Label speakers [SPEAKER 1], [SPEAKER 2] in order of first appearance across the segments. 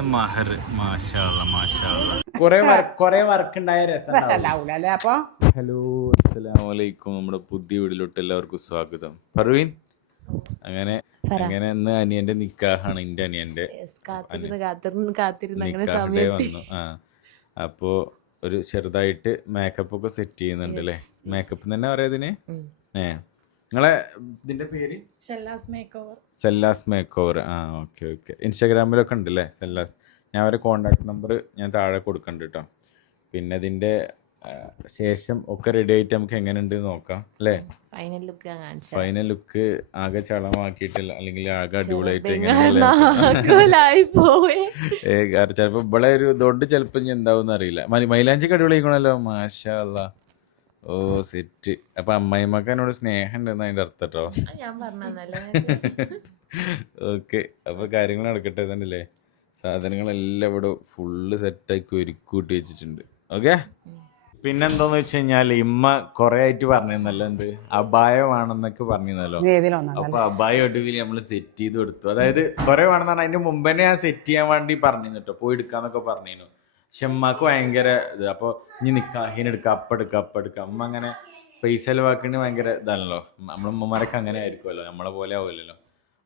[SPEAKER 1] മഹർ. Hello അസ്സലാമു അലൈക്കും. നമ്മുടെ പുതിയ വീട്ടിലോട്ട് എല്ലാവർക്കും സ്വാഗതം. പർവീൻ അങ്ങനെ അങ്ങനെ ഇന്ന് അനിയന്റെ നിക്കാഹാണ് എന്റെ അനിയന്റെ
[SPEAKER 2] കാത്തിരുന്ന് കാത്തിരുന്ന് കാത്തിരുന്ന് അങ്ങനെ
[SPEAKER 1] നിക്കാഹ്
[SPEAKER 2] സമയത്ത്
[SPEAKER 1] വന്നു. ആ. അപ്പോ ഒരു ചെറുതായിട്ട് മേക്കപ്പ് ഒക്കെ സെറ്റ് ചെയ്യുന്നുണ്ട് അല്ലേ? മേക്കപ്പ് തന്നെ പറയാതിന്? ഏ. നിങ്ങളെ ഇതിന്റെ പേര്?
[SPEAKER 2] Shella's make over
[SPEAKER 1] Sella's make over ആ ഓക്കെ ഓക്കെ. ഇൻസ്റ്റാഗ്രാമിലൊക്കെ ഉണ്ട് അല്ലേ സെല്ലാസ്? ഞാൻ അവരെ കോണ്ടാക്ട് നമ്പർ ഞാൻ താഴെ കൊടുക്കണ്ട് കേട്ടോ പിന്നെ ഇതിന്റെ ശേഷം ഒക്കെ റെഡി ആയിട്ട് നമുക്ക് എങ്ങനെ ഉണ്ട് നോക്കാം അല്ലേ?
[SPEAKER 2] ഫൈനൽ ലുക്ക്
[SPEAKER 1] ഫൈനൽ ലുക്ക് ആകെ ചളമാക്കിയിട്ടില്ല അല്ലെങ്കിൽ ആകെ അടിപൊളിയായിട്ട് ചിലപ്പോ ഇവിടെ ഒരു ദൊഡ് ചിലപ്പോ ഇനി എന്താവും അറിയില്ല. മൈലാഞ്ചിക്ക് അടിപൊളിയാക്കണല്ലോ മാഷാ അല്ലാ ഓ സെറ്റ് അപ്പൊ അമ്മായിമ്മക്ക് എന്നോട് സ്നേഹം ഉണ്ടെന്ന് അതിന്റെ അർത്ഥം കേട്ടോ
[SPEAKER 2] ഞാൻ പറഞ്ഞല്ലേ
[SPEAKER 1] ഓക്കെ അപ്പൊ കാര്യങ്ങൾ നടക്കട്ടെ തന്നെയല്ലേ സാധനങ്ങളെല്ലാം ഇവിടെ ഫുള്ള് സെറ്റാക്കി ഒരുക്കൂട്ടി വെച്ചിട്ടുണ്ട്. ഓക്കെ? പിന്നെന്താന്ന് വെച്ച് കഴിഞ്ഞാൽ ഇമ്മ കൊറേ ആയിട്ട് പറഞ്ഞിരുന്നല്ലോ എന്ത്? അപായമാണെന്നൊക്കെ പറഞ്ഞിരുന്നല്ലോ. അപ്പൊ അപായം ഒടുവിൽ നമ്മൾ സെറ്റ് ചെയ്ത് കൊടുത്തു. അതായത് കൊറേ വേണമെന്ന് പറഞ്ഞാൽ അതിന്റെ മുമ്പേ തന്നെ ഞാൻ സെറ്റ് ചെയ്യാൻ വേണ്ടി പറഞ്ഞിരുന്നു കേട്ടോ പോയി എടുക്കാന്നൊക്കെ പറഞ്ഞിരുന്നു. പക്ഷെ അമ്മയ്ക്ക് ഭയങ്കര ഇത്. അപ്പൊ ഇനി നിക്കാം ഇതിനെടുക്ക അപ്പെടുക്ക അപ്പെടുക്ക അമ്മ അങ്ങനെ പൈസ ചെലവാക്കേണ്ടി ഭയങ്കര ഇതാണല്ലോ. നമ്മളെ ഉമ്മമാരൊക്കെ അങ്ങനെ ആയിരിക്കുമല്ലോ നമ്മളെ പോലെ ആവില്ലല്ലോ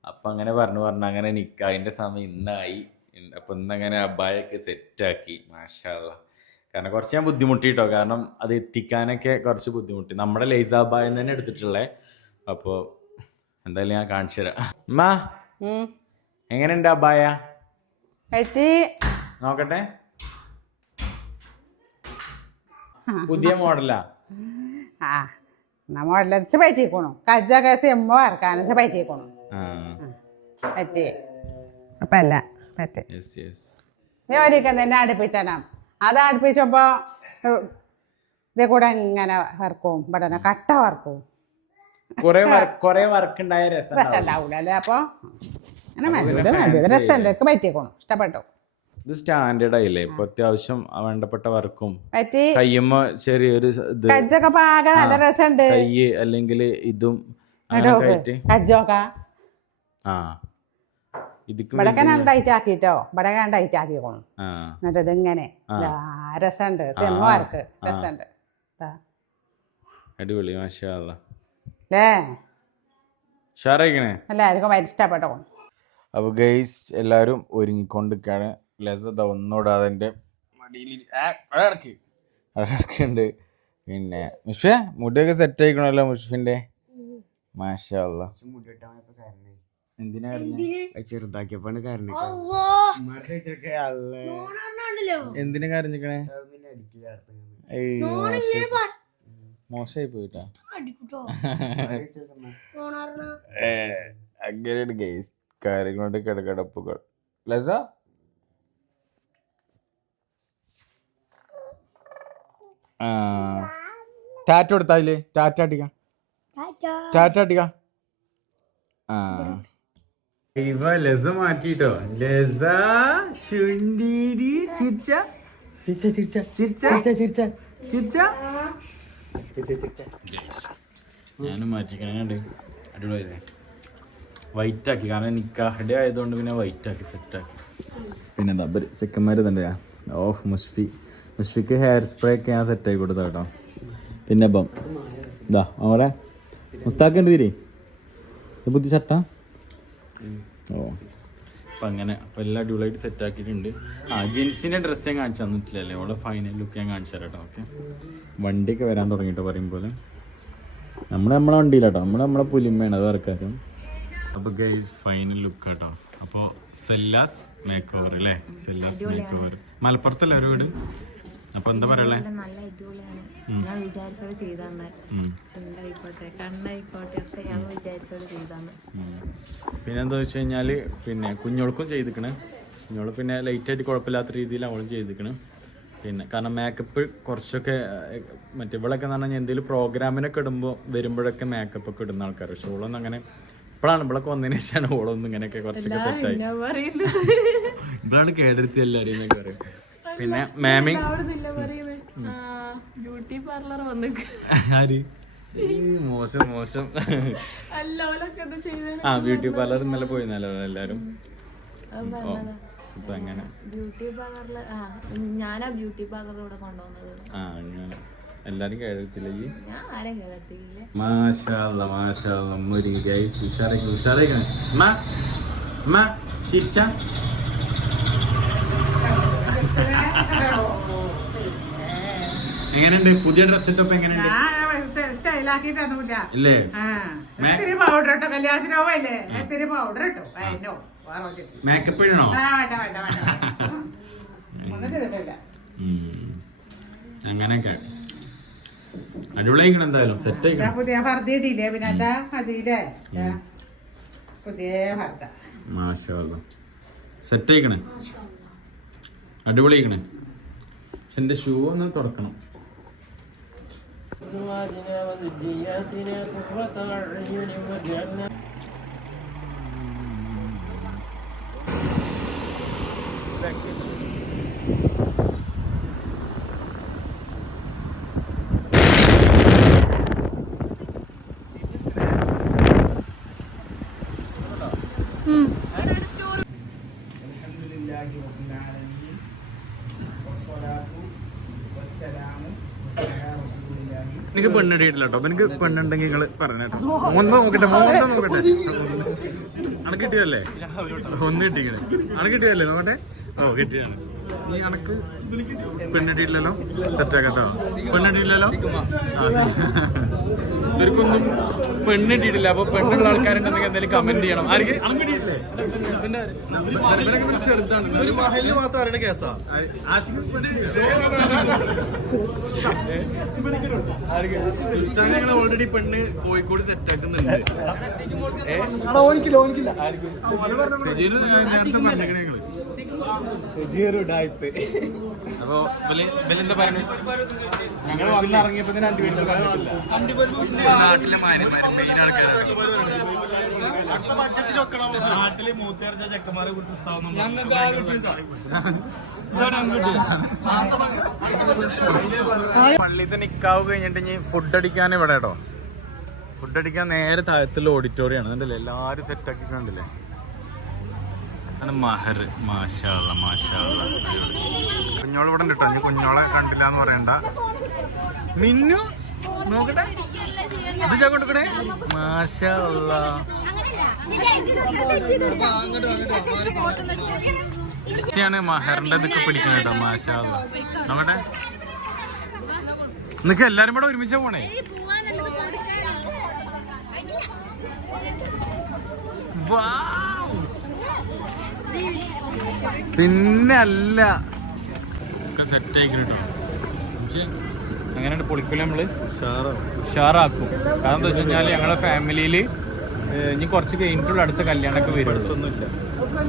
[SPEAKER 1] അപ്പൊ അങ്ങനെ പറഞ്ഞു പറഞ്ഞു അങ്ങനെ നിക്ക. അതിന്റെ സമയം ഇന്നായി. ഇന്ന് അപ്പൊ ഇന്നങ്ങനെ അബായൊക്കെ സെറ്റാക്കി. മാഷാള്ള കാരണം കുറച്ച് ഞാൻ ബുദ്ധിമുട്ടിട്ടോ. കാരണം അത് എത്തിക്കാനൊക്കെ കുറച്ച് ബുദ്ധിമുട്ടി. നമ്മുടെ ലൈസാബായം തന്നെ എടുത്തിട്ടുള്ളേ. അപ്പോൾ എന്തായാലും ഞാൻ കാണിച്ചു തരാം. അമ്മ എങ്ങനെയുണ്ട് അബായ നോക്കട്ടെ. പുതിയ മോഡലാ.
[SPEAKER 3] ആ നമ്മളെച്ച് പറ്റിക്കണു കജ്ജ കേസ് എമ്മോ വറക്കാനെച്ച് പറ്റിക്കണു
[SPEAKER 1] ആ.
[SPEAKER 3] പറ്റി. അപ്പൊ അല്ല പറ്റേ. നീ ഒരിക്കൽ തന്നെ അടുപ്പിച്ചണം. അത് അടുപ്പിച്ചപ്പോ ഇതേ കൂടെ ഇങ്ങനെ വറക്കും. ഇവിടെ കട്ട വറക്കും.
[SPEAKER 4] കൊറേ വർക്ക് ഉണ്ടായ രസം
[SPEAKER 3] രസം ഉണ്ടാവൂല അല്ലേ? അപ്പൊ അങ്ങനെ രസമുണ്ട് എനിക്ക് ഇഷ്ടപ്പെട്ടു.
[SPEAKER 1] ഇത് സ്റ്റാൻഡേർഡ് ആയില്ലേ ഇപ്പൊ അത്യാവശ്യം വേണ്ടപ്പെട്ട വർക്കും കയ്യുമ്മ ചെറിയൊരു ഇത് കയ്യ് അല്ലെങ്കിൽ ഇതും ആ.
[SPEAKER 3] ഇവിടെ ആക്കിട്ടോ ആക്കിക്കോണം എന്നിട്ട് ഇതിങ്ങനെ രസമുണ്ട്
[SPEAKER 1] അടിപൊളി അല്ലാ
[SPEAKER 3] എല്ലാവർക്കും ഇഷ്ടപ്പെട്ടോ?
[SPEAKER 1] അപ്പോൾ ഗൈസ് എല്ലാവരും ഒരുങ്ങിക്കൊണ്ടിരിക്കുകയാണ് ലസത ഒന്നുകൂടെ എന്റെ മടിയിൽ അടക്കി പിന്നെ മുഷേ മുടിയൊക്കെ സെറ്റ് ആയിക്കണല്ലോ മുഷിഫിന്റെ മാഷാ അല്ലാ എന്തിനാ കരഞ്ഞേ?
[SPEAKER 4] ചെറുതാക്കിയപ്പാണ്
[SPEAKER 1] എന്തിനാ കരഞ്ഞിക്കണേ? മോശമായി- പോയിട്ടാ? ഏ, അങ്ങനെയാണ് ഗൈസ് കാര്യങ്ങളുടെ കിടക്കിടപ്പുകൾ. ലസ ആ. ടാറ്റ കൊടുത്താലേ ടാറ്റ അടിക്കാം. ടാറ്റ അടിക്കാം. ആ. ഇവ ലസ മാറ്റിട്ടോ. ലസ ശുണ്ടീരി ചിരിച്ച. ചിരിച്ച ചിരിച്ച. ചിരിച്ച ചിരിച്ച ചിരിച്ച. ഞാനും മാറ്റിക്കണേ. അടിപൊളിയല്ലേ വൈറ്റ് ആക്കി. കാരണം നിക്കാഹടെ ആയതുകൊണ്ട് പിന്നെ വൈറ്റ് ആക്കി സെറ്റ് ആക്കി. പിന്നെ എന്താ ചെക്കന്മാർ തന്നെ ഓഹ് മുഷ്ഫി മുഷ്ഫിക്ക് ഹെയർ സ്പ്രേ ഒക്കെ ഞാൻ സെറ്റ് ആക്കി കൊടുത്ത കേട്ടോ പിന്നെ ഇപ്പം ഇതാ അവരെ മുസ്താക്കുണ്ട് തീരെ ഇത് പുതിയ ചട്ട ഓ. അപ്പം അങ്ങനെ അപ്പം എല്ലാം അടിപൊളിയായിട്ട് സെറ്റ് ആക്കിയിട്ടുണ്ട്. ആ ജീൻസിന്റെ ഡ്രസ്സ് ഞാൻ കാണിച്ചു തന്നിട്ടില്ലല്ലേ? ഓളെ ഫൈനൽ ലുക്ക് ഞാൻ കാണിച്ചു തരാം കേട്ടോ ഓക്കെ വണ്ടിയൊക്കെ വരാൻ തുടങ്ങിയിട്ട് പറയും പോലെ. നമ്മൾ നമ്മളെ വണ്ടിയിലാട്ടോ നമ്മൾ നമ്മളെ പുലിമയാണ് അത് വർക്കാക്കും അപ്പോൾ ഗൈസ് ഫൈനൽ ലുക്ക് കേട്ടോ അപ്പോൾ സെല്ലാസ് മേക്ക് ഓവർ അല്ലേ സെല്ലാസ് മേക്ക് ഓവർ മലപ്പുറത്തല്ലേ ഒരു വീട്? അപ്പോൾ എന്താ പറയണേ?
[SPEAKER 2] നല്ല അടിപൊളിയാണ്. ഞാൻ വിചാരിച്ചോട് ചെയ്താന്ന്. ചുണ്ടായിക്കോട്ടെ കണ്ണായിക്കോട്ടെ ഒക്കെ ഞാൻ വിചാരിച്ചോട് ചെയ്താന്ന്.
[SPEAKER 1] പിന്നെന്താ വെച്ച് കഴിഞ്ഞാൽ പിന്നെ കുഞ്ഞോൾക്കും ചെയ്തിക്കണ്. കുഞ്ഞോൾ പിന്നെ ലൈറ്റായിട്ട് കുഴപ്പമില്ലാത്ത രീതിയിൽ അവളും ചെയ്തിക്കണ്. പിന്നെ കാരണം മേക്കപ്പ് കുറച്ചൊക്കെ മറ്റേ ഇവളൊക്കെ എന്ന് പറഞ്ഞാൽ എന്തെങ്കിലും പ്രോഗ്രാമിനൊക്കെ ഇടുമ്പോൾ വരുമ്പോഴൊക്കെ മേക്കപ്പ് ഒക്കെ ഇടുന്ന ആൾക്കാർ പക്ഷെ ഓളൊന്നും അങ്ങനെ ഇപ്പോഴാണ് ഇവളൊക്കെ വന്നതിന് ശേഷമാണ് ഓളൊന്നും ഇങ്ങനെയൊക്കെ കുറച്ചൊക്കെ സെറ്റായി ഇവളാണ് കേടെടുത്തി എല്ലാവരും എന്നൊക്കെ പറയും. പിന്നെ മാമി
[SPEAKER 2] ബ്യൂട്ടി പാർലർ
[SPEAKER 1] ആര്? മോശം മോശം. ആ ബ്യൂട്ടി പാർലർ ഇന്നലെ പോയിരുന്നല്ലോ എല്ലാവരും.
[SPEAKER 2] അത്
[SPEAKER 1] ഇപ്പൊ എങ്ങനെ
[SPEAKER 2] ബ്യൂട്ടി പാർലറിൽ ഞാനാ ബ്യൂട്ടി പാർലറിലൂടെ കൊണ്ടുവന്നത്.
[SPEAKER 1] ആ അങ്ങനെ. എല്ലാരും കേഴത്തില്ല ഈ? മാഷാല്ല മാഷാല്ല അമ്മ അമ്മ ചിരിച്ച. എങ്ങനെയുണ്ട്? പുതിയ ഡ്രസ് ഇട്ടപ്പോ എങ്ങനെയുണ്ട്?
[SPEAKER 3] സ്റ്റൈലാക്കിട്ടൊന്നുമില്ല
[SPEAKER 1] ഇല്ലേ?
[SPEAKER 3] ഇത്തിരി പൗഡർ ഇട്ടോ? കല്യാണത്തിന് പോവല്ലേ ഇത്തിരി പൗഡർ ഇട്ടോ? അതിനോ വേറെ ഒന്നും
[SPEAKER 1] മേക്കപ്പ് ഇടണോ?
[SPEAKER 3] വേണ്ട വേണ്ട വേണ്ട.
[SPEAKER 1] അങ്ങനെയൊക്കെ. അടിപൊളിയായിക്കണം എന്തായാലും. സെറ്റ്
[SPEAKER 3] ആയി
[SPEAKER 1] ആയിക്കണം
[SPEAKER 3] പുതിയ ഫർദ ഇടിയില്ലേ പിന്നെ എന്താ മതിയില്ലേ? പുതിയ ഫർദ
[SPEAKER 1] മാഷാ സെറ്റ് ആയിക്കണേ. അടിപൊളിയായിക്കണേ. പക്ഷെ എന്റെ ഷൂ ഒന്ന് തുറക്കണം
[SPEAKER 5] أزواجنا وذرياتنا قرة أعين واجعلنا
[SPEAKER 1] എനിക്ക് പെണ്ണിടിയിട്ടില്ല കേട്ടോ അപ്പൊ എനിക്ക് പെണ്ണുണ്ടെങ്കിൽ നിങ്ങൾ പറഞ്ഞേട്ടോ മോന്ത നോക്കട്ടെ മോന്ത നോക്കട്ടെ. അണക്ക് കിട്ടിയല്ലേ ഒന്ന് കിട്ടിക്കണേ അണക്ക് കിട്ടിയല്ലേ നോക്കട്ടെ. ഓ കിട്ടിയാണ് നീ അണക്ക് പെണ്ണിട്ടില്ലല്ലോ സെറ്റാക്കട്ടോ പെണ്ണിട്ടില്ലല്ലോ ഇവർക്കൊന്നും പെണ്ണിട്ടിട്ടില്ല അപ്പൊ പെണ്ണുള്ള ആൾക്കാരുണ്ടെങ്കിൽ എന്തെങ്കിലും കമന്റ് ചെയ്യണം. ആർക്ക്? കിട്ടിയിട്ടില്ലേ? പിന്നെ ചെറുതാണ്. ഒരു മഹലിന് മാത്രം ആരുടെ കേസാ. ആശിക്ക് ഓൾറെഡി പെണ്ണ് കോഴിക്കോട് സെറ്റ് ആക്കുന്നുണ്ട്. സജീർ നേരത്തെ പറഞ്ഞേക്കണേ ഞങ്ങൾ അപ്പൊ പറയുന്നത് ഞങ്ങൾ വന്നിറങ്ങിയപ്പോ നാട്ടിലെ മാര്യന്മാരും മെയിൻ ആൾക്കാരാണ്.
[SPEAKER 4] നാട്ടിൽ മൂത്തേർച്ച ചെക്കന്മാരെ കുറിച്ച്
[SPEAKER 1] പള്ളിത്തെ നിക്കാവ് കഴിഞ്ഞിട്ട് ഇനി ഫുഡ് അടിക്കാൻ ഇവിടെ കേട്ടോ ഫുഡ് അടിക്കാൻ നേരെ താഴത്തുള്ള ഓഡിറ്റോറിയം ആണ്. കണ്ടില്ലേ? എല്ലാരും സെറ്റ് ആക്കി കണ്ടില്ലേ? ആണ് മഹർ. മാഷാള്ള മാഷാള്ള. കുഞ്ഞോൾ ഇവിടെ കിട്ടോ ഇനി കുഞ്ഞോളെ കണ്ടില്ല എന്ന് പറയണ്ട. മിന്നു നോക്കട്ടെ. മാഷാള്ള. ാണ് മഹറിന്റെ ഇതൊക്കെ പിടിക്കണ കേട്ടോ മാഷാള്ള നോക്കട്ടെ. നിനക്ക് എല്ലാരും കൂടെ ഒരുമിച്ച് പോണേ? പിന്നല്ല. സെറ്റ് ആയി കേട്ടോ അങ്ങനെ പൊളിക്കൽ നമ്മൾ ഉഷാറാക്കും. കാരണം എന്താ വെച്ച് കഴിഞ്ഞാൽ ഞങ്ങളെ ഫാമിലിയിൽ ഇനി കുറച്ച് കഴിഞ്ഞിട്ടുള്ള അടുത്ത കല്യാണമൊക്കെ വരുള്ളൂ.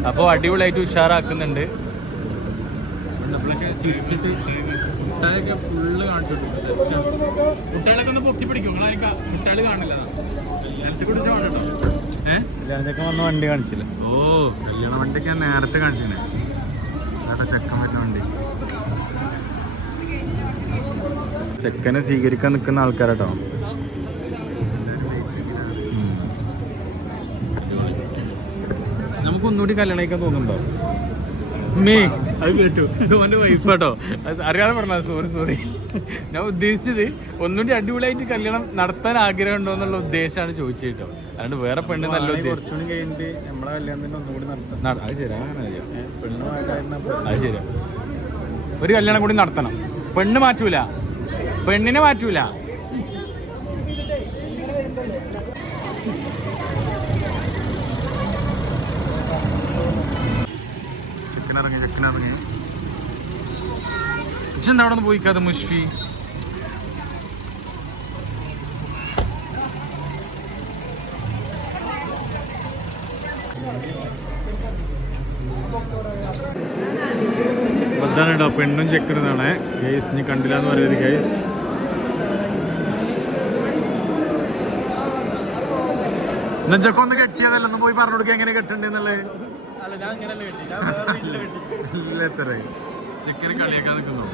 [SPEAKER 1] അപ്പോൾ അടിപൊളിയായിട്ട് ഉഷാറാക്കുന്നുണ്ട്. ചിരിച്ചിട്ട് മുട്ടായൊക്കെ ഫുള്ള് കാണിച്ചിട്ടുണ്ട്. മുട്ടാളൊക്കെ ഒന്ന് പൊട്ടി പിടിക്കും. നിങ്ങളായിരിക്കും മുട്ടാൾ കാണില്ല. കല്യാണത്തെ കുറിച്ച് കാണട്ടോ ഏഹ് കല്യാണത്തൊക്കെ വന്ന വണ്ടി കാണിച്ചില്ല? ഓ കല്യാണ വണ്ടിയൊക്കെ ഞാൻ നേരത്തെ കാണിച്ചിരുന്നേ. അതൊക്കെ ചെക്കൻ വരുന്ന വണ്ടി. ചെക്കനെ സ്വീകരിക്കാൻ നിൽക്കുന്ന ആൾക്കാരട്ടോ. നമുക്ക് ഒന്നുകൂടി കല്യാണം കഴിക്കാൻ തോന്നുന്നുണ്ടോ? മേ. അത് കേട്ടു. ഓന്റെ വൈഫ് കേട്ടോ. അറിയാതെ പറഞ്ഞ സോറി സോറി ഞാൻ ഉദ്ദേശിച്ചത് ഒന്നുകൂടി അടിപൊളിയായിട്ട് കല്യാണം നടത്താൻ ആഗ്രഹം ഉണ്ടോ എന്നുള്ള ഉദ്ദേശമാണ് ചോദിച്ചത് കേട്ടോ. അതുകൊണ്ട് വേറെ പെണ്ണ് നല്ല ഉദ്ദേശം. അത് ശരിയാ അത് ശരിയാ. ഒരു കല്യാണം കൂടി നടത്തണം. പെണ്ണ് മാറ്റൂല. പെണ്ണിനെ മാറ്റൂല. ചെക്കനിറങ്ങി ചെക്കനിറങ്ങി എന്താ അവിടെ നിന്ന് പോയിക്കാതെ മുഷ്ഫി? അതാണ് കേട്ടോ പെണ്ണും ചെക്കരുതാണ് ഗൈസ് നീ കണ്ടില്ല എന്ന് പറയരുത് ഗൈസ്. നെഞ്ചൊക്കെ ഒന്ന് കെട്ടിയതല്ല? ഒന്ന് പോയി പറഞ്ഞു കൊടുക്കുക എങ്ങനെ കെട്ടണ്ടെന്നുള്ളത്. ഇല്ല എത്ര ചെക്കന് കളിയാക്കാൻ നിൽക്കുന്നു.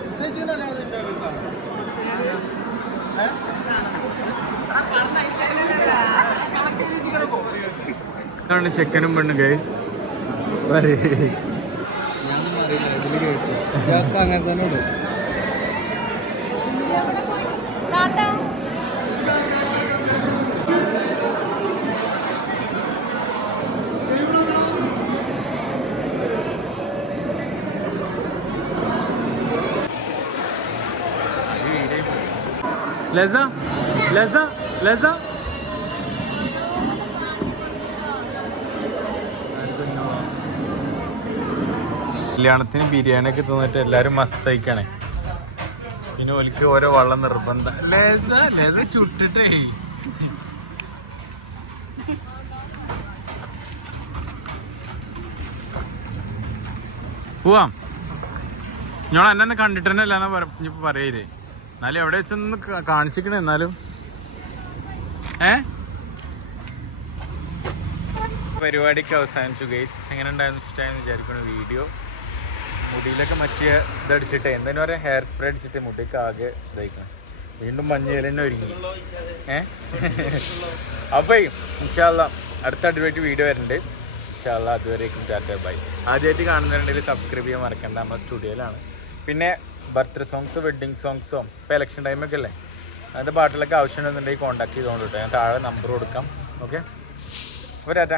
[SPEAKER 1] ഇതാണ് ചെക്കനും പെണ്ണും
[SPEAKER 6] ഇയാൾക്ക് അങ്ങനെ തന്നെ
[SPEAKER 1] ലസ ലസ ലസ. കല്യാണത്തിന് ബിരിയാണി ഒക്കെ തിന്നിട്ട് എല്ലാരും മസ്തയിക്കണേ. പിന്നെ ഒലിക്ക് ഓരോ വള്ളം നിർബന്ധം. ചുട്ടിട്ടേ. പോവാം ഞാൻ എന്നെ കണ്ടിട്ട് തന്നെ പറഞ്ഞപ്പോ പറയല്ലേ എന്നാലും എവിടെ വെച്ചൊന്ന് കാണിച്ചിക്കണേ എന്നാലും. ഏ? പരിപാടിക്ക് അവസാനിച്ചു ഗൈസ് എങ്ങനെ ഉണ്ടായിരുന്നു ഇഷ്ടമായെന്ന് വിചാരിക്കുന്നു വീഡിയോ മുടിയിലൊക്കെ മറ്റേ ഇതടിച്ചിട്ട് എന്തിനു പറയാ ഹെയർ സ്പ്രേ അടിച്ചിട്ട് മുടിയൊക്കെ ആകെ ഇതായിക്കണം. വീണ്ടും മഞ്ഞയിൽ തന്നെ ഒരുങ്ങി. ഏ? അപ്പോൾ ഇൻഷാല്ല അടുത്ത അടിപൊളി വീഡിയോ വരുന്നുണ്ട്. ഇൻഷാല്ല അതുവരേക്കും ടാറ്റ ബൈ ആദ്യമായിട്ട് കാണുന്നുണ്ടെങ്കിൽ സബ്സ്ക്രൈബ് ചെയ്യാൻ മറക്കണ്ട. നമ്മുടെ സ്റ്റുഡിയോയിലാണ് പിന്നെ ബർത്ത്ഡേ സോങ്സ് വെഡ്ഡിങ് സോങ്സോ ഇപ്പോൾ ഇലക്ഷൻ ടൈമൊക്കെ അല്ലേ? അതിന്റെ പാട്ടിലൊക്കെ ആവശ്യമുണ്ടെന്നുണ്ടെങ്കിൽ കോൺടാക്ട് ചെയ്തുകൊണ്ട് കേട്ടോ ഞാൻ താഴെ നമ്പർ കൊടുക്കാം. ഓക്കെ അപ്പോൾ ടാറ്റ.